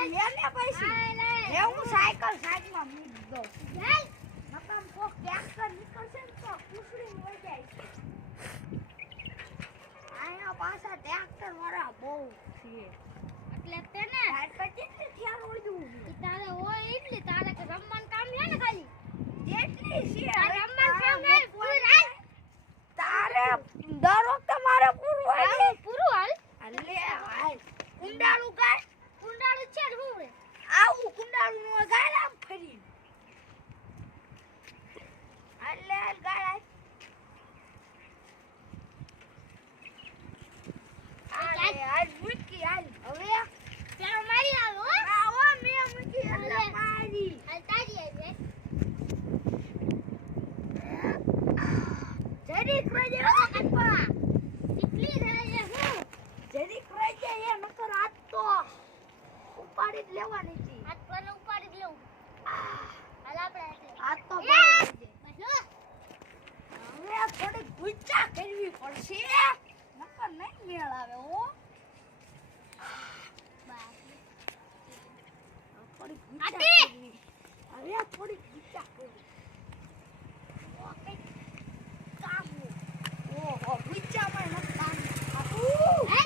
લે હું સાયકલ સાઈડમાં મૂકી દઉં. નકામ કોક ટ્રેક્ટર નીકળશે ને તો જાય અહીંયા પાછા ટ્રેક્ટર વાળા બહુ છે એટલે તેને પર કેટલી થયા છે. તારે હોય એટલે તારે કે રમવાનું કામ છે ને ખાલી. કેટલી છે તારે રમવાનું કામ દર વખતે મારે પૂરું હાલ. પૂરું હાલ લે હાલ. કુંડાળું ગાય કુંડાળું છે ને હું આવું કુંડાળું નો ગાય આમ ફરી. હો. એટલે અલે. મારી. હાલ તારી આવી જરીક રજે ઉપાડી જ લેવાની હતી હાથ પર ઉપાડી જ લઉં. હાલ આપણે હાથ. તો. હવે થોડી ગુચ્ચા કરવી પડશે. નકર નહીં મેળ આવે ઓ થોડી ગુચ્ચા હવે થોડી ગુચ્ચા કરવી ઓ, કંઈક કામ હોય. ઓહો ગુચ્ચામાં નથી કામ થતું હે?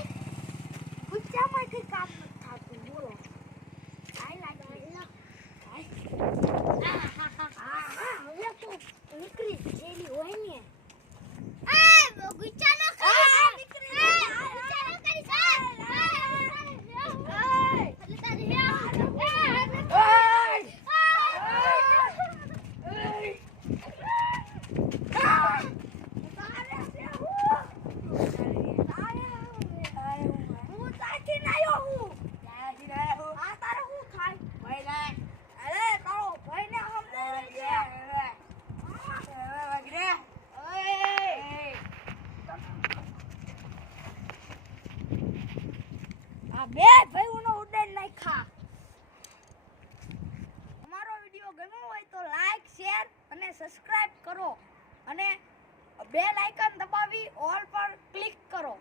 ગુચ્ચામાં કઈ કામ નથી થતું બોલો કાંઈ લાગે આ, હા, હા. હા હા હવે તો નીકળી જ ગયેલી હોય ને આ, બહુ ગુચ્છા નો કરી. આ, નીકળી આ, ગઈ. ગુચ્છા નો કરી. આ, આ, આ, એટલે તારી હે. આ, આ, બે ભાઈઓનો ઉડાન નાખ્યા. અમારો વીડિયો ગમ્યો હોય તો લાઈક શેર અને સબસ્ક્રાઇબ કરો. અને બે લાઇકન દબાવી ઓલ પર ક્લિક કરો.